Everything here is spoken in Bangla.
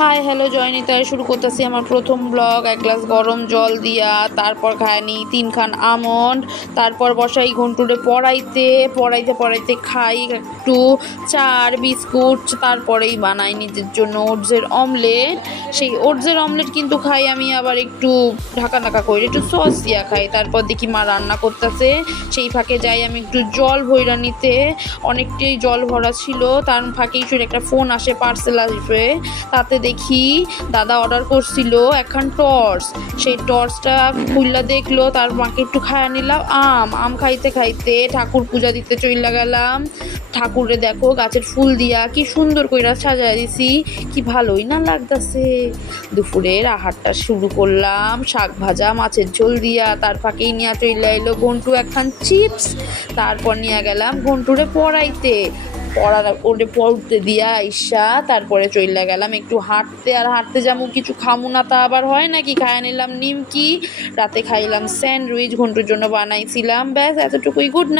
হাই হ্যালো জয়নিতায় শুরু করতেছি আমার প্রথম ব্লগ। এক গ্লাস গরম জল দিয়া, তারপর খায়নি 3 খান আমন্ড, তারপর বসাই ঘন্টুরে পড়াইতে খাই একটু চা আর বিস্কুট, তারপরেই বানাই নিজের জন্য ওটসের অমলেট। সেই ওটসের অমলেট কিন্তু খাই আমি আবার একটু ঢাকা ঢাকা করে, একটু সস দিয়া খাই। তারপর দেখি মা রান্না করতেছে, সেই ফাঁকে যাই আমি একটু জল ভইরা নিতে। অনেকটাই জল ভরা ছিল, তার ফাঁকেই একটা ফোন আসে, পার্সেল আসবে। তাতে দেখি দাদা অর্ডার করছিল একখান টর্চ। সেই টর্চটা খুললা দেখলো, তার মাকে একটু খাইয়া নিলাম। আম খাইতে খাইতে ঠাকুর পূজা দিতে চইলা গেলাম। ঠাকুরে দেখো গাছের ফুল দিয়া কি সুন্দর কইরা সাজায় দিছি, কি ভালোই না লাগতেছে। দুপুরের আহারটা শুরু করলাম শাক ভাজা মাছের ঝোল দিয়া। তার ফাঁকেই নিয়ে চইলা এলো ঘন্টু একখান চিপস। তারপর নিয়ে গেলাম ঘন্টুরে পড়তে দিয়া আইসা তারপরে চইলা গেলাম একটু হাঁটতে। আর হাঁটতে যাবো কিছু খামু না তা আবার হয় নাকি, খাইয়া নিলাম নিমকি। রাতে খাইলাম স্যান্ডউইচ, ঘন্টুর জন্য বানাইছিলাম। ব্যাস এতটুকুই। Good night.